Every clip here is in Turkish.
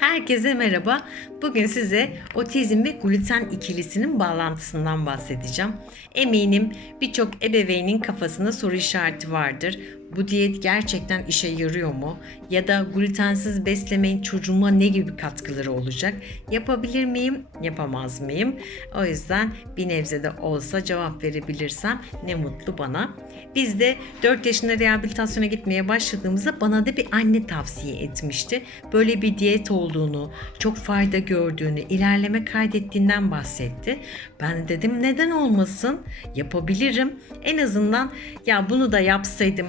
Herkese merhaba. Bugün size otizm ve gluten ikilisinin bağlantısından bahsedeceğim. Eminim birçok ebeveynin kafasında soru işareti vardır. Bu diyet gerçekten işe yarıyor mu? Ya da glutensiz beslemeyin çocuğuma ne gibi katkıları olacak? Yapabilir miyim, yapamaz mıyım? O yüzden bir nebze de olsa cevap verebilirsem ne mutlu bana. Biz de 4 yaşında rehabilitasyona gitmeye başladığımızda bana da bir anne tavsiye etmişti. Böyle bir diyet olduğunu, çok fayda gördüğünü, ilerleme kaydettiğinden bahsetti. Ben de dedim neden olmasın? Yapabilirim. En azından ya bunu da yapsaydım,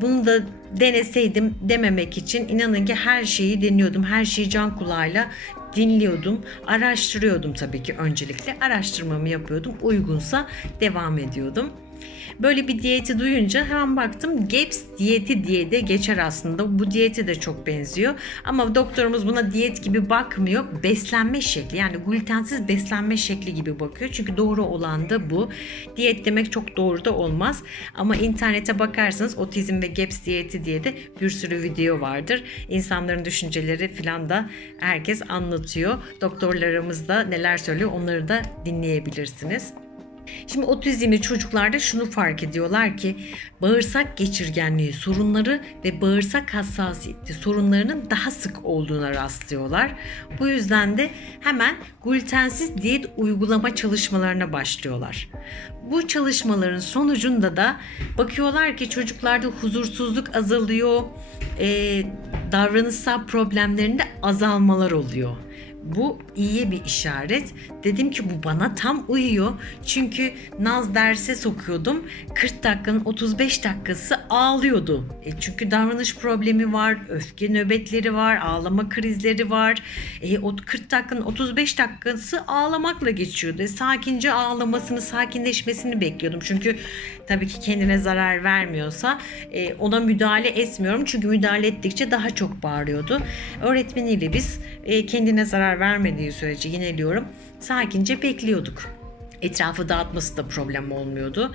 bunu da deneseydim dememek için inanın ki her şeyi deniyordum. Her şeyi can kulağıyla dinliyordum. Araştırıyordum tabii ki öncelikle. Araştırmamı yapıyordum. Uygunsa devam ediyordum. Böyle bir diyeti duyunca hemen baktım GAPS diyeti diye de geçer aslında. Bu diyete de çok benziyor. Ama doktorumuz buna diyet gibi bakmıyor. Beslenme şekli, yani glutensiz beslenme şekli gibi bakıyor. Çünkü doğru olan da bu. Diyet demek çok doğru da olmaz. Ama internete bakarsanız otizm ve GAPS diyeti diye de bir sürü video vardır. İnsanların düşünceleri falan da herkes anlatıyor. Doktorlarımız da neler söylüyor onları da dinleyebilirsiniz. Şimdi otizmli çocuklarda şunu fark ediyorlar ki bağırsak geçirgenliği sorunları ve bağırsak hassasiyeti sorunlarının daha sık olduğuna rastlıyorlar. Bu yüzden de hemen glutensiz diyet uygulama çalışmalarına başlıyorlar. Bu çalışmaların sonucunda da bakıyorlar ki çocuklarda huzursuzluk azalıyor, davranışsal problemlerinde azalmalar oluyor. Bu iyi bir işaret. Dedim ki bu bana tam uyuyor. Çünkü Naz derse sokuyordum. 40 dakikanın 35 dakikası ağlıyordu. Çünkü davranış problemi var, öfke nöbetleri var, ağlama krizleri var. O 40 dakikanın 35 dakikası ağlamakla geçiyordu. Sakince ağlamasını, sakinleşmesini bekliyordum. Çünkü tabii ki kendine zarar vermiyorsa ona müdahale etmiyorum. Çünkü müdahale ettikçe daha çok bağırıyordu. Öğretmeniyle biz kendine zarar vermediği sürece yineliyorum. Sakince bekliyorduk. Etrafı dağıtması da problem olmuyordu.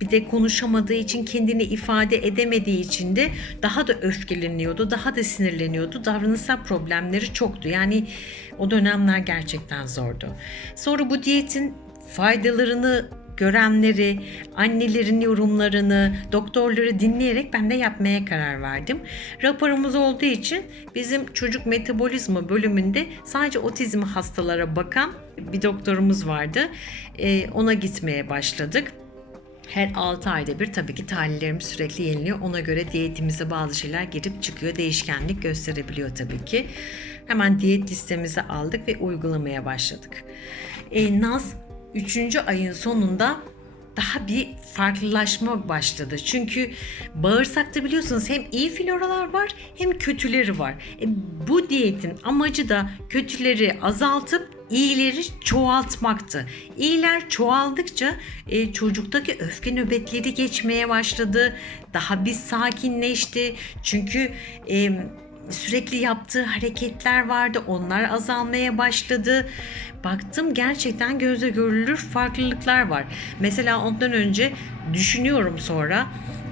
Bir de konuşamadığı için, kendini ifade edemediği için de daha da öfkeleniyordu, daha da sinirleniyordu. Davranışsal problemleri çoktu. Yani o dönemler gerçekten zordu. Sonra bu diyetin faydalarını görenleri, annelerin yorumlarını, doktorları dinleyerek ben de yapmaya karar verdim. Raporumuz olduğu için bizim çocuk metabolizma bölümünde sadece otizm hastalara bakan bir doktorumuz vardı. Ona gitmeye başladık. Her 6 ayda bir tabii ki tahlillerimiz sürekli yeniliyor. Ona göre diyetimize bazı şeyler girip çıkıyor. Değişkenlik gösterebiliyor tabii ki. Hemen diyet listemizi aldık ve uygulamaya başladık. Naz 3. ayın sonunda daha bir farklılaşma başladı. Çünkü bağırsakta biliyorsunuz hem iyi floralar var hem kötüleri var. Bu diyetin amacı da kötüleri azaltıp iyileri çoğaltmaktı. İyiler çoğaldıkça çocuktaki öfke nöbetleri geçmeye başladı. Daha bir sakinleşti. Çünkü sürekli yaptığı hareketler vardı. Onlar azalmaya başladı. Baktım gerçekten gözle görülür farklılıklar var. Mesela ondan önce düşünüyorum sonra.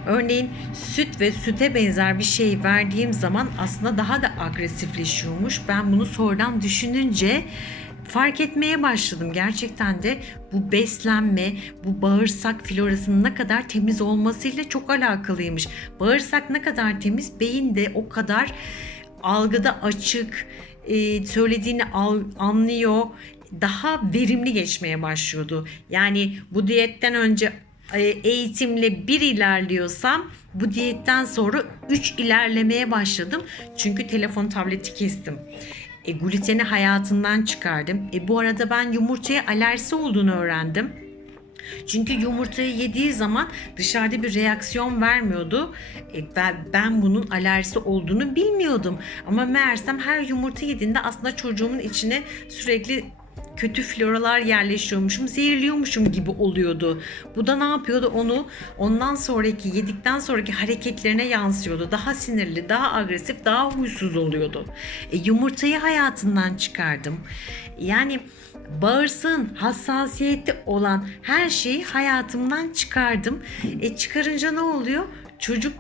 Örneğin süt ve süte benzer bir şey verdiğim zaman aslında daha da agresifleşiyormuş. Ben bunu sonradan düşününce fark etmeye başladım. Gerçekten de bu beslenme, bu bağırsak florasının ne kadar temiz olmasıyla çok alakalıymış. Bağırsak ne kadar temiz, beyin de o kadar algıda açık, söylediğini anlıyor, daha verimli geçmeye başlıyordu. Yani bu diyetten önce eğitimle 1 ilerliyorsam bu diyetten sonra 3 ilerlemeye başladım. Çünkü telefon tableti kestim. Gluteni hayatından çıkardım. Bu arada ben yumurtaya alerjisi olduğunu öğrendim. Çünkü yumurtayı yediği zaman dışarıda bir reaksiyon vermiyordu. Ben bunun alerjisi olduğunu bilmiyordum. Ama meğersem her yumurta yediğinde aslında çocuğumun içine sürekli kötü floralar yerleşiyormuşum, zehirliyormuşum gibi oluyordu. Bu da ne yapıyordu? Onu ondan sonraki, yedikten sonraki hareketlerine yansıyordu. Daha sinirli, daha agresif, daha huysuz oluyordu. Yumurtayı hayatından çıkardım. Yani bağırsağın hassasiyeti olan her şeyi hayatımdan çıkardım. Çıkarınca ne oluyor? Çocuk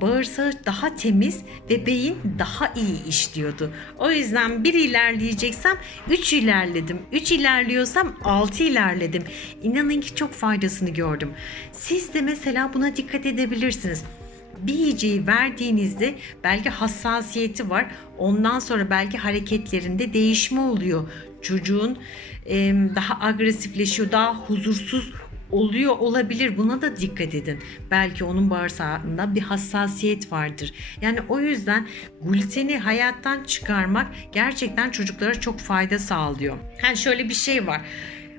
bağırsağı daha temiz ve beyin daha iyi işliyordu. O yüzden bir ilerleyeceksem 3 ilerledim. 3 ilerliyorsam 6 ilerledim. İnanın ki çok faydasını gördüm. Siz de mesela buna dikkat edebilirsiniz. Bir yiyeceği verdiğinizde belki hassasiyeti var. Ondan sonra belki hareketlerinde değişme oluyor. Çocuğun daha agresifleşiyor, daha huzursuz oluyor olabilir. Buna da dikkat edin. Belki onun bağırsağında bir hassasiyet vardır. Yani o yüzden gluteni hayattan çıkarmak gerçekten çocuklara çok fayda sağlıyor. Yani şöyle bir şey var.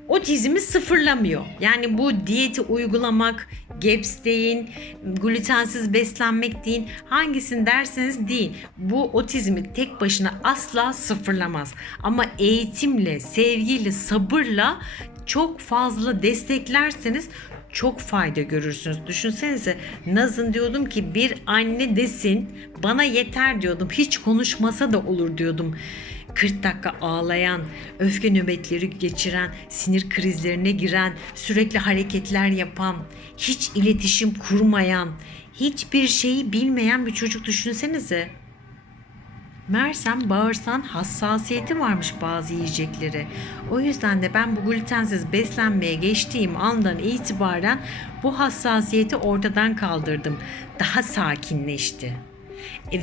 Otizmi sıfırlamıyor. Yani bu diyeti uygulamak, GAPS deyin, glutensiz beslenmek deyin, hangisini derseniz deyin. Bu otizmi tek başına asla sıfırlamaz. Ama eğitimle, sevgiyle, sabırla çok fazla desteklerseniz çok fayda görürsünüz. Düşünsenize, Naz'ın diyordum ki bir anne desin bana yeter diyordum. Hiç konuşmasa da olur diyordum. 40 dakika ağlayan, öfke nöbetleri geçiren, sinir krizlerine giren, sürekli hareketler yapan, hiç iletişim kurmayan, hiçbir şeyi bilmeyen bir çocuk düşünsenize. Meğersem bağırsağın hassasiyeti varmış bazı yiyeceklere. O yüzden de ben bu glutensiz beslenmeye geçtiğim andan itibaren bu hassasiyeti ortadan kaldırdım. Daha sakinleşti.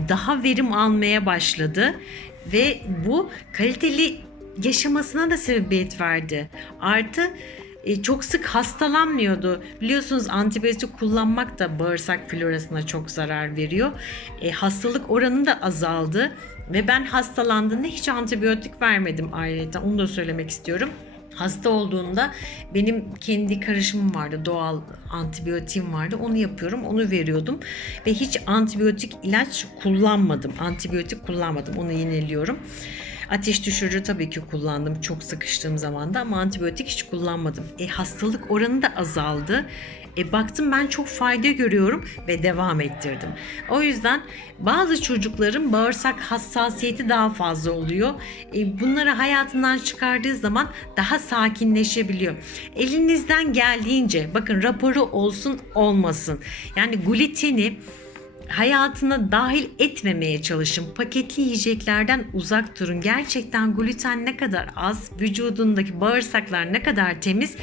Daha verim almaya başladı ve bu kaliteli yaşamasına da sebebiyet verdi. Artı çok sık hastalanmıyordu. Biliyorsunuz antibiyotik kullanmak da bağırsak florasına çok zarar veriyor. Hastalık oranı da azaldı ve ben hastalandığında hiç antibiyotik vermedim ayrıca. Onu da söylemek istiyorum. Hasta olduğunda benim kendi karışımım vardı, doğal antibiyotiğim vardı, onu yapıyorum, onu veriyordum ve hiç antibiyotik ilaç kullanmadım, onu yeniliyorum. Ateş düşürücü tabii ki kullandım çok sıkıştığım zaman da ama antibiyotik hiç kullanmadım. Hastalık oranı da azaldı. Baktım ben çok fayda görüyorum ve devam ettirdim. O yüzden bazı çocukların bağırsak hassasiyeti daha fazla oluyor. Bunları hayatından çıkardığı zaman daha sakinleşebiliyor. Elinizden geldiğince bakın, raporu olsun olmasın. Yani gluteni hayatına dahil etmemeye çalışın. Paketli yiyeceklerden uzak durun. Gerçekten gluten ne kadar az, vücudundaki bağırsaklar ne kadar temiz,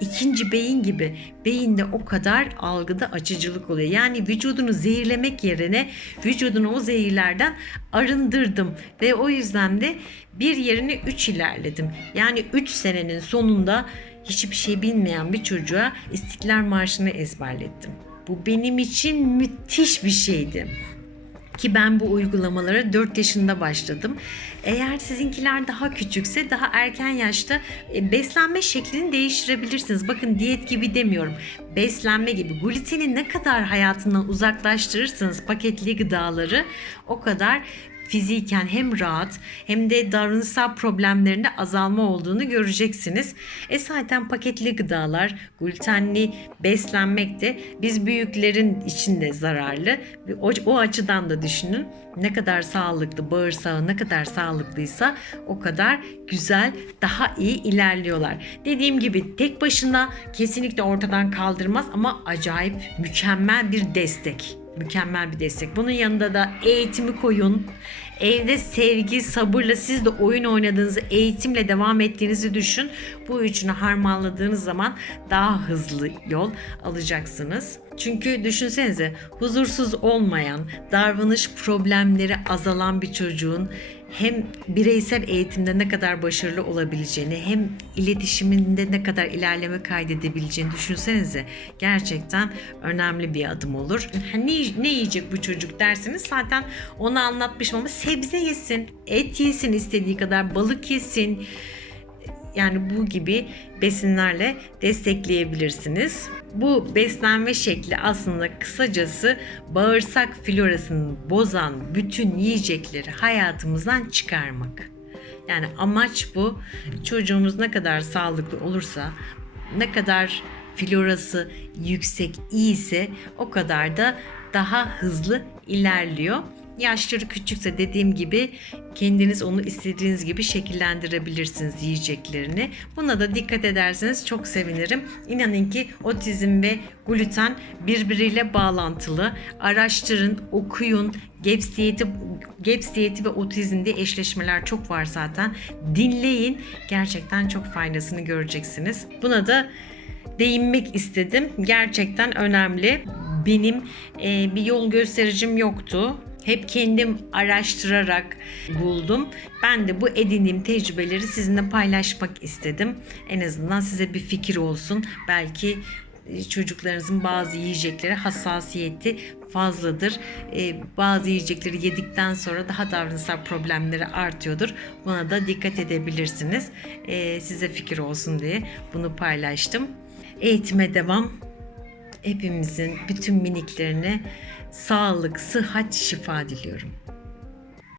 ikinci beyin gibi beyinde o kadar algıda açıcılık oluyor. Yani vücudunu zehirlemek yerine vücudunu o zehirlerden arındırdım ve o yüzden de bir yerine 3 ilerledim. Yani 3 senenin sonunda hiçbir şey bilmeyen bir çocuğa İstiklal Marşı'nı ezberlettim. Bu benim için müthiş bir şeydi. Ki ben bu uygulamalara 4 yaşında başladım. Eğer sizinkiler daha küçükse daha erken yaşta beslenme şeklini değiştirebilirsiniz. Bakın, diyet gibi demiyorum. Beslenme gibi. Gluteni ne kadar hayatından uzaklaştırırsanız paketli gıdaları, o kadar fiziken hem rahat hem de davranışsal problemlerinde azalma olduğunu göreceksiniz. Zaten paketli gıdalar, glutenli beslenmek de biz büyüklerin içinde zararlı. O açıdan da düşünün. Ne kadar sağlıklı, bağırsağı ne kadar sağlıklıysa o kadar güzel, daha iyi ilerliyorlar. Dediğim gibi tek başına kesinlikle ortadan kaldırmaz ama acayip mükemmel bir destek. Bunun yanında da eğitimi koyun. Evde sevgi, sabırla siz de oyun oynadığınızı, eğitimle devam ettiğinizi düşün. Bu üçünü harmanladığınız zaman daha hızlı yol alacaksınız. Çünkü düşünsenize, huzursuz olmayan, davranış problemleri azalan bir çocuğun hem bireysel eğitimde ne kadar başarılı olabileceğini, hem iletişiminde ne kadar ilerleme kaydedebileceğini düşünsenize. Gerçekten önemli bir adım olur. Ne yiyecek bu çocuk derseniz zaten onu anlatmışım ama sebze yesin, et yesin, istediği kadar balık yesin. Yani bu gibi besinlerle destekleyebilirsiniz. Bu beslenme şekli aslında kısacası bağırsak florasını bozan bütün yiyecekleri hayatımızdan çıkarmak. Yani amaç bu. Çocuğumuz ne kadar sağlıklı olursa, ne kadar florası yüksek, iyiyse o kadar da daha hızlı ilerliyor. Yaşları küçükse dediğim gibi kendiniz onu istediğiniz gibi şekillendirebilirsiniz yiyeceklerini. Buna da dikkat ederseniz çok sevinirim. İnanın ki otizm ve gluten birbiriyle bağlantılı. Araştırın, okuyun. GAPS diyeti ve otizmde eşleşmeler çok var zaten. Dinleyin. Gerçekten çok faydasını göreceksiniz. Buna da değinmek istedim. Gerçekten önemli. Benim bir yol göstericim yoktu. Hep kendim araştırarak buldum. Ben de bu edindiğim tecrübeleri sizinle paylaşmak istedim. En azından size bir fikir olsun. Belki çocuklarınızın bazı yiyeceklere hassasiyeti fazladır. Bazı yiyecekleri yedikten sonra daha davranışsal problemleri artıyordur. Buna da dikkat edebilirsiniz. Size fikir olsun diye bunu paylaştım. Eğitime devam. Hepimizin bütün miniklerine sağlık, sıhhat, şifa diliyorum.